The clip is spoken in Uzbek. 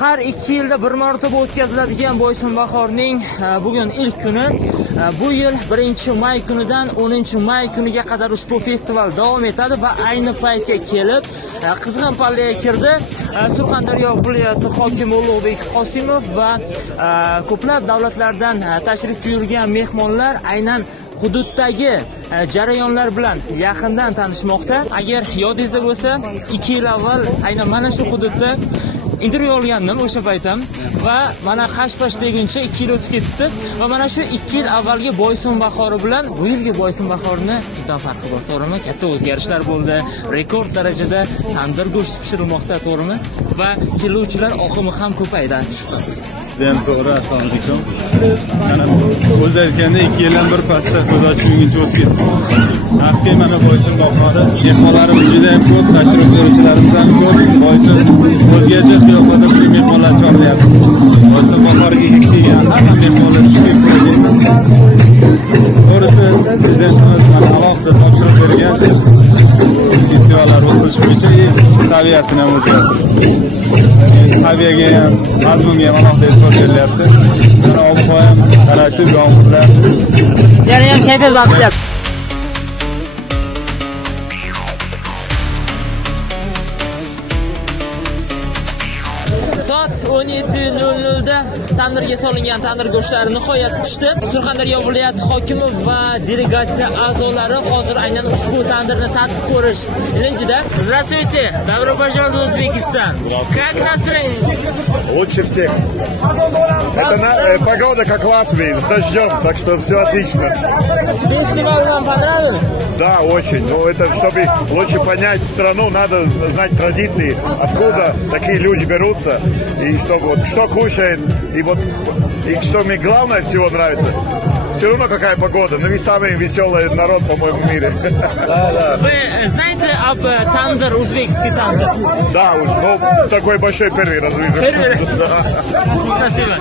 Har 2 yilda bir marotaba o'tkaziladigan Boysunbahorning bugun ilk kuni. Bu yil 1-may kunidan 10-may kuniga qadar ushbu festival davom etadi va ayni paytga kelib qizg'in pallaga kirdi. Surxondaryo viloyati hokimi Ulug'bek Qosimov va ko'plab davlatlardan tashrif buyurgan mehmonlar aynan hududdagi jarayonlar bilan yaqindan tanishmoqda. Agar yodingizda bo'lsa, 2 yil avval aynan mana shu hududda intervyu olgandim o'sha paytam va mana hash-pash deguncha 2 yil o'tib ketibdi va mana shu 2 yil avvalgi Boysunbahori bilan bu yilgi Boysunbahorini tubdan farqi bor, to'g'rimi? Katta o'zgarishlar bo'ldi. Rekord darajada tandir go'shti pishirilmoqda, to'g'rimi? Va keluvchilar oqimi ham ko'paydi, shubhasiz. To'g'ri, assalomu alaykum. Mana o'zi aytganda 2 yildan bir pastda ko'z ochmaguncha o'tib ketdi. Nafqa mana Boysunbahori mehmonlarimiz juda ham ko'p, tashrif buyuruvchilarimiz ham ko'p. Boysun o'zgacha qiyofada mehmonlar chorlayapti. Boysunbahoriga kelgan hamma mehmonlar tushib deymiz. To'g'risi, prezidentimiz mana alohida topshiriq bergan festivallar o'tkazish bo'yicha saviyasini ham o'zgartirdi. Saviyaga ham, mazmunga ham alohida e'tibor berilyapti. Mana ob-havo ham qarashib, yomg'irlar. Ya'ni ham kayfiyat baxshilyapti. Soat 17:00 da tandirga solingan tandir go'shtlari nihoyat pishdi. Surxondaryo viloyati hokimi va delegatsiya a'zolari hozir aynan ushbu tandirni tatib ko'rish ilinjida. Здравствуйте, добро пожаловать в Узбекистан. Как настроение? Лучше всех. Это погода как Латвии, с дождем, так что все отлично. Фестиваль вам понравился? Да, очень. Но это, чтобы лучше понять страну, надо знать традиции, откуда такие люди берутся, и чтобы вот что кушает, и вот и что мне главное всего нравится. Все равно какая погода, но вы самый веселый народ, по-моему, в мире. Вы знаете об тандыр, узбекский тандыр? Да, но такой большой первый раз вижу. Первый раз? Да. Спасибо.